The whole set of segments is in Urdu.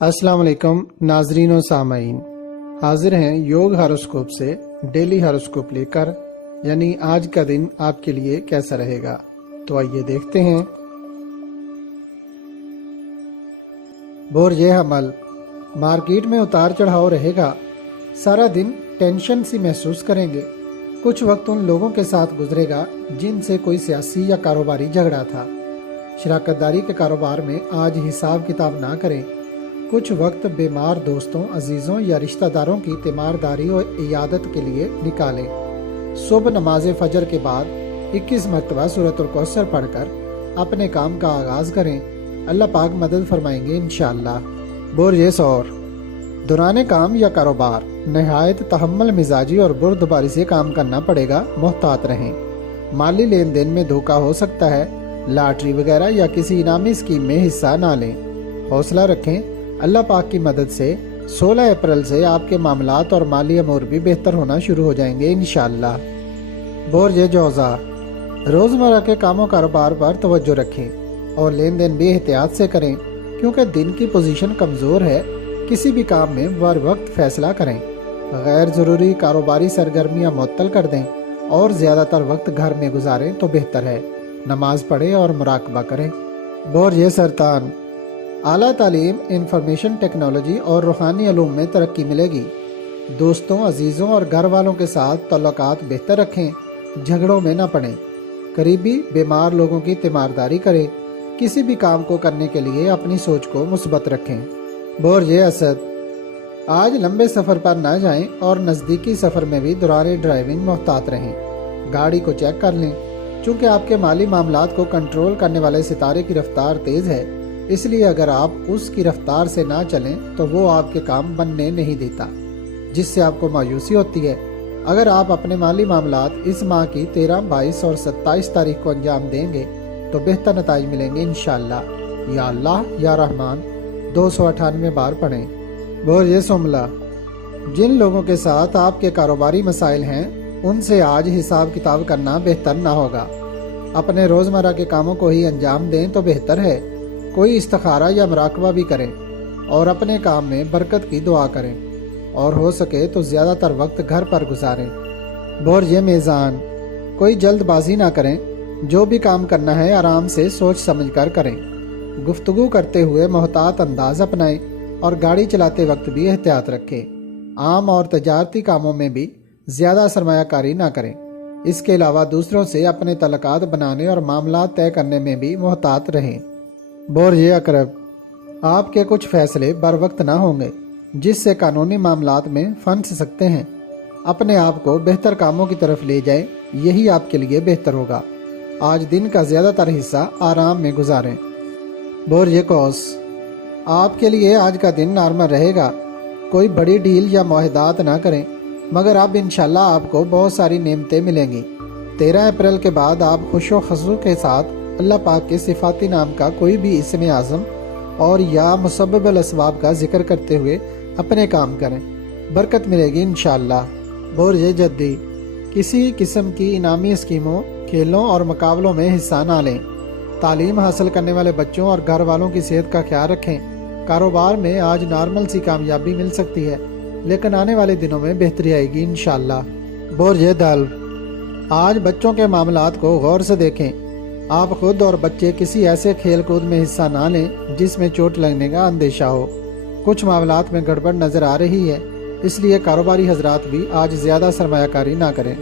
السلام علیکم ناظرین و سامعین، حاضر ہیں یوگ ہاروسکوپ سے ڈیلی ہاروسکوپ لے کر، یعنی آج کا دن آپ کے لیے کیسا رہے گا۔ تو آئیے دیکھتے ہیں۔ برج حمل، مارکیٹ میں اتار چڑھاؤ رہے گا، سارا دن ٹینشن سی محسوس کریں گے۔ کچھ وقت ان لوگوں کے ساتھ گزرے گا جن سے کوئی سیاسی یا کاروباری جھگڑا تھا۔ شراکت داری کے کاروبار میں آج حساب کتاب نہ کریں۔ کچھ وقت بیمار دوستوں، عزیزوں یا رشتہ داروں کی تیمارداری اور عیادت کے لیے نکالیں۔ صبح نماز فجر کے بعد 21 مرتبہ سورۃ الکوثر پڑھ کر اپنے کام کا آغاز کریں، اللہ پاک مدد فرمائیں گے انشاءاللہ۔ برج ثور، دوران کام یا کاروبار نہایت تحمل مزاجی اور بردباری سے کام کرنا پڑے گا، محتاط رہیں۔ مالی لین دین میں دھوکہ ہو سکتا ہے، لاٹری وغیرہ یا کسی انعامی اسکیم میں حصہ نہ لیں۔ حوصلہ رکھیں، اللہ پاک کی مدد سے 16 اپریل سے آپ کے معاملات اور مالی امور بھی بہتر ہونا شروع ہو جائیں گے انشاءاللہ۔ برج جوزا، روزمرہ کے کام و کاروبار پر توجہ رکھیں اور لین دین بھی احتیاط سے کریں، کیونکہ دن کی پوزیشن کمزور ہے۔ کسی بھی کام میں بر وقت فیصلہ کریں۔ غیر ضروری کاروباری سرگرمیاں معطل کر دیں اور زیادہ تر وقت گھر میں گزاریں تو بہتر ہے۔ نماز پڑھیں اور مراقبہ کریں۔ برج سرطان، اعلیٰ تعلیم، انفارمیشن ٹیکنالوجی اور روحانی علوم میں ترقی ملے گی۔ دوستوں، عزیزوں اور گھر والوں کے ساتھ تعلقات بہتر رکھیں، جھگڑوں میں نہ پڑیں۔ قریبی بیمار لوگوں کی تیمارداری کریں۔ کسی بھی کام کو کرنے کے لیے اپنی سوچ کو مثبت رکھیں۔ برج اسد، آج لمبے سفر پر نہ جائیں اور نزدیکی سفر میں بھی دوران ڈرائیونگ محتاط رہیں۔ گاڑی کو چیک کر لیں، چونکہ آپ کے مالی معاملات کو کنٹرول کرنے والے ستارے کی رفتار تیز ہے، اس لیے اگر آپ اس کی رفتار سے نہ چلیں تو وہ آپ کے کام بننے نہیں دیتا، جس سے آپ کو مایوسی ہوتی ہے۔ اگر آپ اپنے مالی معاملات اس ماہ کی 13، 22 اور 27 تاریخ کو انجام دیں گے تو بہتر نتائج ملیں گے انشاءاللہ۔ یا اللہ یا رحمان 298 بار پڑھیں۔ برج سملہ، جن لوگوں کے ساتھ آپ کے کاروباری مسائل ہیں ان سے آج حساب کتاب کرنا بہتر نہ ہوگا۔ اپنے روزمرہ کے کاموں کو ہی انجام دیں تو بہتر ہے۔ کوئی استخارہ یا مراقبہ بھی کریں اور اپنے کام میں برکت کی دعا کریں، اور ہو سکے تو زیادہ تر وقت گھر پر گزاریں۔ برج میزان، کوئی جلد بازی نہ کریں، جو بھی کام کرنا ہے آرام سے سوچ سمجھ کر کریں۔ گفتگو کرتے ہوئے محتاط انداز اپنائیں اور گاڑی چلاتے وقت بھی احتیاط رکھیں۔ عام اور تجارتی کاموں میں بھی زیادہ سرمایہ کاری نہ کریں۔ اس کے علاوہ دوسروں سے اپنے تعلقات بنانے اور معاملات طے کرنے میں بھی محتاط رہیں۔ برج عقرب، آپ کے کچھ فیصلے بر وقت نہ ہوں گے، جس سے قانونی معاملات میں پھنس سکتے ہیں۔ اپنے آپ کو بہتر کاموں کی طرف لے جائیں، یہی آپ کے لیے بہتر ہوگا۔ آج دن کا زیادہ تر حصہ آرام میں گزاریں۔ برج قوس، آپ کے لیے آج کا دن نارمل رہے گا۔ کوئی بڑی ڈیل یا معاہدات نہ کریں، مگر اب انشاءاللہ آپ کو بہت ساری نعمتیں ملیں گی۔ 13 اپریل کے بعد آپ خوش و خضو کے ساتھ اللہ پاک کے صفاتی نام کا کوئی بھی اسم اعظم اور یا مسبب الاسباب کا ذکر کرتے ہوئے اپنے کام کریں، برکت ملے گی انشاءاللہ۔ برج جدی، کسی قسم کی انعامی اسکیموں، کھیلوں اور مقابلوں میں حصہ نہ لیں۔ تعلیم حاصل کرنے والے بچوں اور گھر والوں کی صحت کا خیال رکھیں۔ کاروبار میں آج نارمل سی کامیابی مل سکتی ہے، لیکن آنے والے دنوں میں بہتری آئے گی انشاءاللہ۔ برج دلو، آج بچوں کے معاملات کو غور سے دیکھیں۔ آپ خود اور بچے کسی ایسے کھیل کود میں حصہ نہ لیں جس میں چوٹ لگنے کا اندیشہ ہو۔ کچھ معاملات میں گڑبڑ نظر آ رہی ہے، اس لیے کاروباری حضرات بھی آج زیادہ سرمایہ کاری نہ کریں۔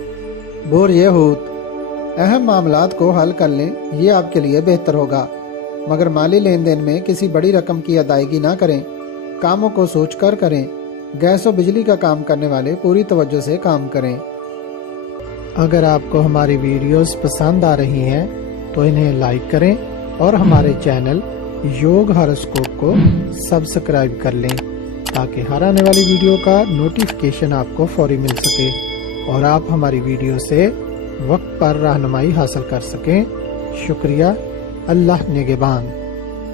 برج حوت، اہم معاملات کو حل کر لیں، یہ آپ کے لیے بہتر ہوگا، مگر مالی لین دین میں کسی بڑی رقم کی ادائیگی نہ کریں۔ کاموں کو سوچ کر کریں۔ گیس و بجلی کا کام کرنے والے پوری توجہ سے کام کریں۔ اگر آپ کو ہماری ویڈیوز پسند آ رہی ہیں تو انہیں لائک کریں اور ہمارے چینل یوگ ہاروسکوپ کو سبسکرائب کر لیں، تاکہ ہر آنے والی ویڈیو کا نوٹیفیکیشن آپ کو فوری مل سکے اور آپ ہماری ویڈیو سے وقت پر رہنمائی حاصل کر سکیں۔ شکریہ۔ اللہ نگہبان۔